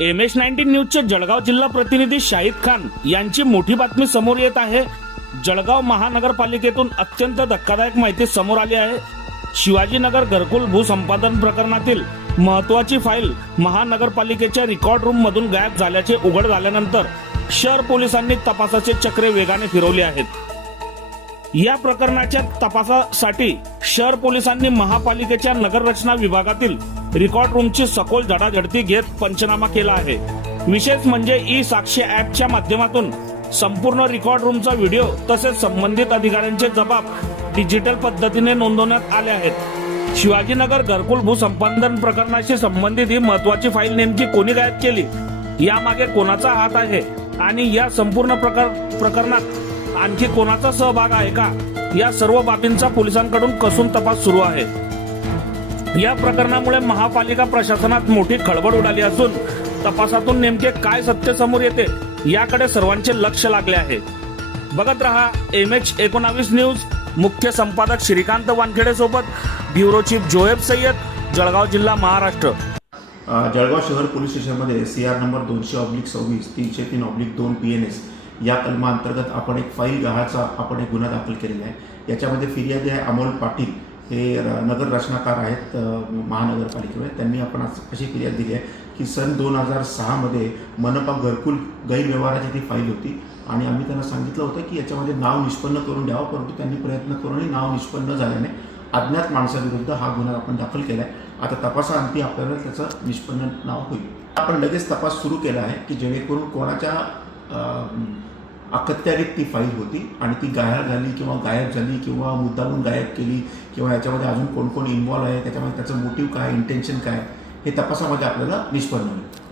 MS-19 न्यूजचे Jalgaon जिल्हा प्रतिनिधी शाहिद खान यांची मोठी बातमी समोर येत आहे। जळगाव महानगरपालिकेतून अत्यंत धक्कादायक माहिती समोर आली आहे। शिवाजीनगर घरकुल भूसंपादन प्रकरणातील महत्त्वाची फाईल महानगरपालिकेच्या रेकॉर्ड रूम मधून गायब झाल्याचे उघड झाल्यानंतर शहर पोलिसांनी तपासाचे चक्रे वेगाने फिरवले आहेत। या प्रकरणाच्या तपासासाठी शहर पोलिसांनी महापालिकेच्या नगररचना विभागातील रेकॉर्ड रूमची सखोल झडाझडती घेत पंचनामा केला आहे। विशेष म्हणजे ई साक्षी ॲपच्या माध्यमातून संपूर्ण रेकॉर्ड रूमचा व्हिडिओ तसेच संबंधित अधिकाऱ्यांचे जबाब डिजिटल पद्धतीने नोंदवण्यात आले आहेत। शिवाजीनगर घरकुल भूसंपादन प्रकरणाशी संबंधित ही महत्त्वाची फाईल नेमकी कोणी गायब केली, यामागे कोणाचा हात आहे आणि या संपूर्ण प्रकरणात आणखी कोणाचा सहभाग आहे का, या सर्व बाबींचा पोलिसांकडून कसून तपास सुरू आहे। या प्रकरणामुळे महापालिका प्रशासनात मोठी खळबळ उडाली असून तपासातून नेमके काय सत्य समोर येते याकडे सर्वांचे लक्ष लागले आहे। बघत रहा MH19 न्यूज। मुख्य संपादक श्रीकांत वानखेडे सोबत ब्युरो चीफ जोएब सय्यद, जळगाव जिल्हा, महाराष्ट्र। जळगाव शहर पोलीस स्टेशनमध्ये CR नंबर 200/26 303/2 PNS या कलमाअंतर्गत आपण एक फाईल गहाचा आपण एक गुन्हा दाखल केलेला आहे। याच्यामध्ये फिर्यादी आहे अमोल पाटील, हे नगर रचनाकार आहेत महानगरपालिकेमध्ये। त्यांनी आपण अशी फिर्याद दिली आहे की सन 2006 मध्ये मनपा घरकुल गैरव्यवहाराची ती फाईल होती आणि आम्ही त्यांना सांगितलं होतं की याच्यामध्ये नाव निष्पन्न करून द्यावं, परंतु त्यांनी प्रयत्न करूनही नाव निष्पन्न झाल्याने अज्ञात माणसाविरुद्ध हा गुन्हा आपण दाखल केला आहे। आता तपासाअंती आपल्याला त्याचं निष्पन्न नाव होईल। आपण लगेच तपास सुरू केला आहे की जेणेकरून कोणाच्या अखत्यारीत ती फाईल होती आणि ती गायब झाली किंवा गायब झाली किंवा मुद्दामून गायब केली किंवा याच्यामध्ये अजून कोण कोण इन्व्हॉल्व आहे, त्याच्यामध्ये त्याचं मोटिव्ह काय, इंटेन्शन काय, हे तपासामध्ये आपल्याला निष्पन्न होईल।